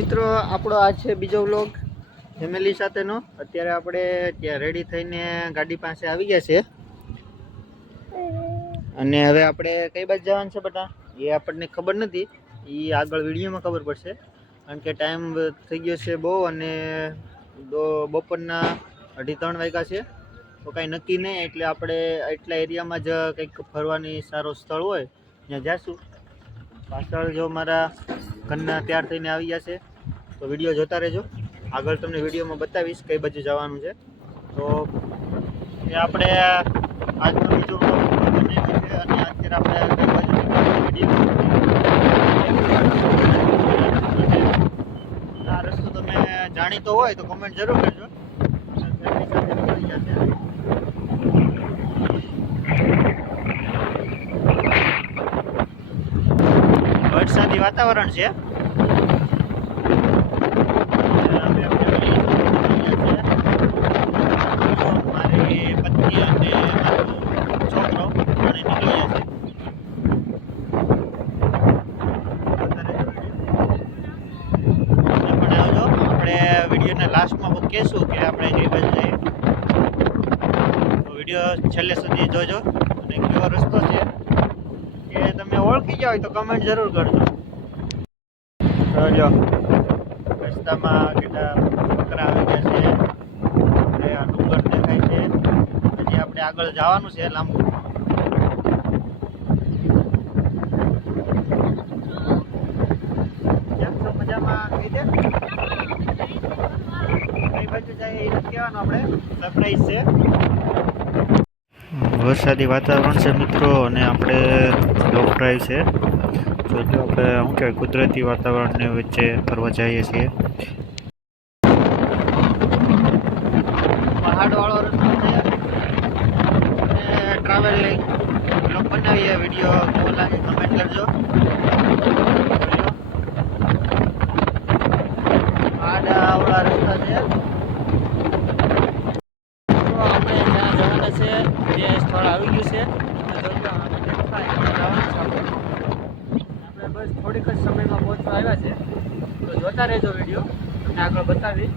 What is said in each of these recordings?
મિત્રો આપણો આ છે બીજો વ્લોગ ફેમિલી સાથેનો। અત્યારે આપણે ત્યાં રેડી થઈને ગાડી પાસે આવી ગયા છે અને હવે આપણે કઈ બાજુ જવાનું છે બેટા એ આપણને ખબર નથી, એ આગળ વિડીયોમાં ખબર પડશે કારણ કે ટાઈમ થઈ ગયો છે બહુ અને બપોરના 2:30 વાગ્યા છે તો કાંઈ નક્કી નહીં, એટલે આપણે એટલા એરિયામાં જ કંઈક ફરવાની સારું સ્થળ હોય ત્યાં જઈશું। પાછળ જો મારા ઘરના તૈયાર થઈને આવી ગયા છે તો વિડીયો જોતા રહેજો, આગળ તમને વિડીયોમાં બતાવીશ કઈ બાજુ જવાનું છે। તો એ આપણે આજનો બીજો વ્લોગ બનાવ્યો છે અને અત્યારે આપણે કઈ બાજુ વિડીયો આ રસ્તો તમે જાણીતો હોય તો કમેન્ટ જરૂર કરજો। વરસાદી વાતાવરણ છે। મારી પત્ની અને મારો છોકરો પાણી નીકળ્યા છે। પણ આવજો, આપણે વિડીયોના લાસ્ટમાં કહેશું કે આપણે કઈ બાજુ જઈએ, તો વિડીયો છેલ્લે સુધી જોજો અને કેવો રસ્તો છે કે તમે ઓળખી જાઓ તો કમેન્ટ જરૂર કરજો। જો રસ્તામાં કેટલા બકરા આવી ગયા છે, આપણે આ ડુંગર દેખાય છે, હજી આપણે આગળ જવાનું છે લાંબુ। કેમ છો મજામાં? કઈ દે કઈ બાજુ જાય એ નથી કહેવાનું, આપણે સરપ્રાઈઝ છે। વરસાદી વાતાવરણ છે મિત્રો અને આપણે લોક ડ્રાઈવ છે, તો જો આપણે શું કહેવાય કુદરતી વાતાવરણને વચ્ચે ફરવા જઈએ છીએ। પહાડવાળો રસ્તો છે અને ટ્રાવેલિંગ બ્લોગ બનાવીએ, વિડીયો કેવો લાગે કમેન્ટ કરજો। પહાડવાળા રસ્તા છે, તો આપણે જ્યાં જવાના છે તે સ્થળ આવી ગયું છે। આપણે બસ થોડીક જ સમયમાં પહોંચવા આવ્યા છે, તો જોતા રહેજો વિડીયો, તમને આગળ બતાવી।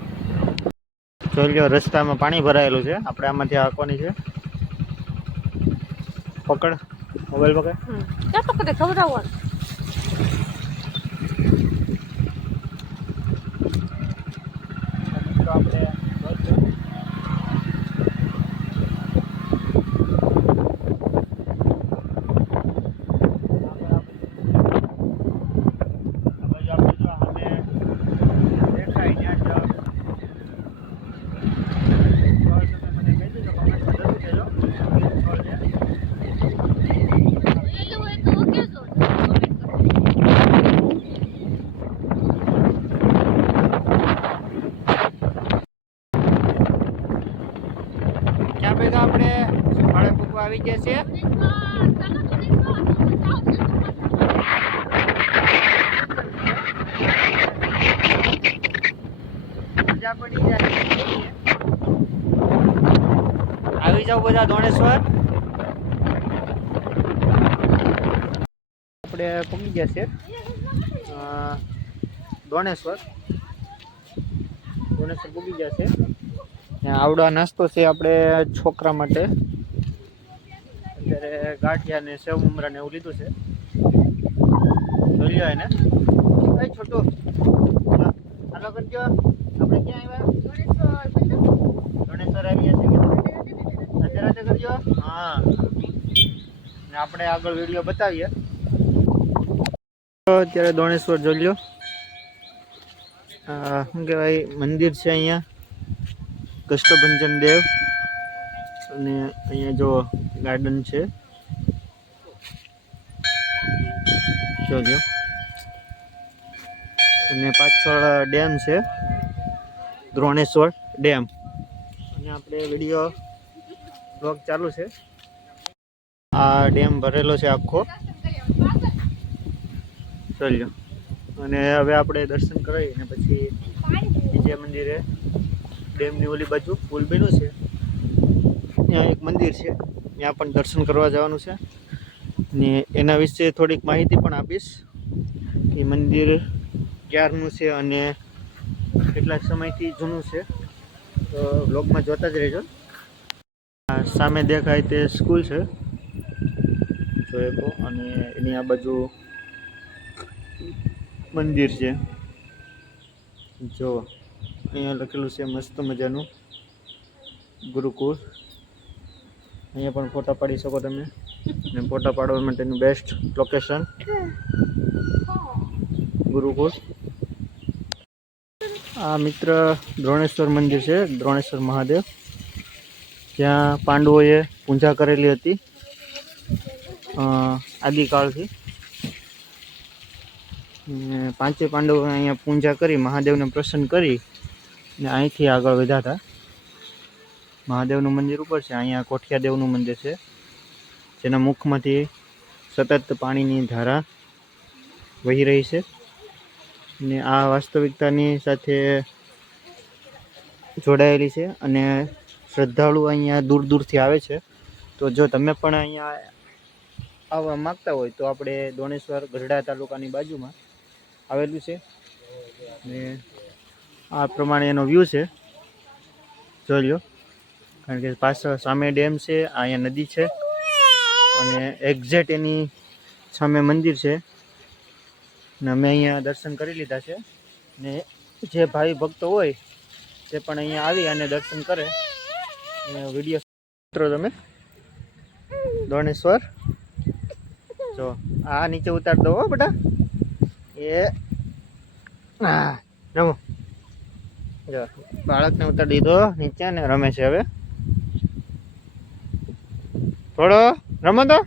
જોઈ રસ્તામાં પાણી ભરાયેલું છે, આપણે આમાંથી આંકવાની છે। પકડ મોબાઈલ પકડ, ક્યાં પકડે ખબર આવવાનું મિત્રો આપણે ક્યાં ભેગા આપણે ભાડે પૂકવા આવી ગયા છે। મજા પડી જાય, આવી જાવ બધા દોણેશ્વર। આપણે પહોંચી ગયા છે દોણેશ્વર પહોંચી ગયા છે। આવડો નાસ્તો છે આપણે છોકરા માટે, અત્યારે ગાંઠિયા ને સેવ મમરા ને એવું લીધું છે। જોઈ લો એને કઈ છોટું હાલો કરજો, આપણે ક્યાં આવ્યા? દોણેશ્વર આવ્યા છે, રાધે રાધે કરજો। હા ને આપણે આગળ વિડીયો બતાવીએ। અત્યારે દોણેશ્વર જોઈ લો, શું કહેવાય મંદિર છે અહીંયા કષ્ટભંજન દેવ, અને અહીંયા જો ગાર્ડન છે જોજો, અને પાછળ ડેમ છે દ્રોણેશ્વર ડેમ, અને આપણે વિડીયો બ્લોગ ચાલુ છે। આ ડેમ ભરેલો છે આખો ચાલ્યો, અને હવે આપણે દર્શન કરાવીને પછી બીજે મંદિરે ડેમની ઓલી બાજુ પુલ બન્યું છે ત્યાં એક મંદિર છે, ત્યાં પણ દર્શન કરવા જવાનું છે ને એના વિશે થોડીક માહિતી પણ આપીશ। એ મંદિર ક્યારનું છે અને કેટલા સમયથી જૂનું છે, તો બ્લોગમાં જોતા જ રહેજો. આ સામે દેખાય તે સ્કૂલ છે જોયેકો, અને એની આ બાજુ મંદિર છે. જો અહીંયા લખેલું છે મસ્ત મજાનું ગુરુકુળ. અહીંયા પણ ફોટા પાડી શકો તમે, અને ફોટા પાડવા માટેનું બેસ્ટ લોકેશન ગુરુકુળ. આ મિત્ર દ્રોણેશ્વર મંદિર છે, દ્રોણેશ્વર મહાદેવ. ત્યાં પાંડવોએ પૂજા કરેલી હતી આદિકાળથી. પાંચે પાંડવો અહીંયા પૂજા કરી, મહાદેવને પ્રસન્ન કરી ને અહીંથી આગળ વધ્યા હતા. મહાદેવનું મંદિર ઉપર છે. અહીંયા કોઠિયાદેવનું મંદિર છે, જેના મુખમાંથી સતત પાણીની ધારા વહી રહી છે. ને આ વાસ્તવિકતાની સાથે જોડાયેલી છે, અને શ્રદ્ધાળુ અહીંયા દૂર દૂરથી આવે છે. તો જો તમે પણ અહીંયા આવવા માગતા હોય તો આપણે દોણેશ્વર ગઢડા તાલુકાની બાજુમાં આવેલું છે. ને આ પ્રમાણે એનો વ્યૂ છે, જોઈ લો. કારણ કે પાછળ સામે ડેમ છે, અહીંયા નદી છે, અને એક્ઝેક્ટ એની સામે મંદિર છે. ને અમે અહીંયા દર્શન કરી લીધા છે. ને જે ભાઈ ભક્તો હોય તે પણ અહીંયા આવી અને દર્શન કરે. વિડીયો મિત્રો તમે દોણેશ્વર જો આ નીચે ઉતાર દો હો બેટા. એ હા રમો. જો બાળકને ઉતારી દીધો નીચે ને રમે છે. હવે થોડો રમો તો.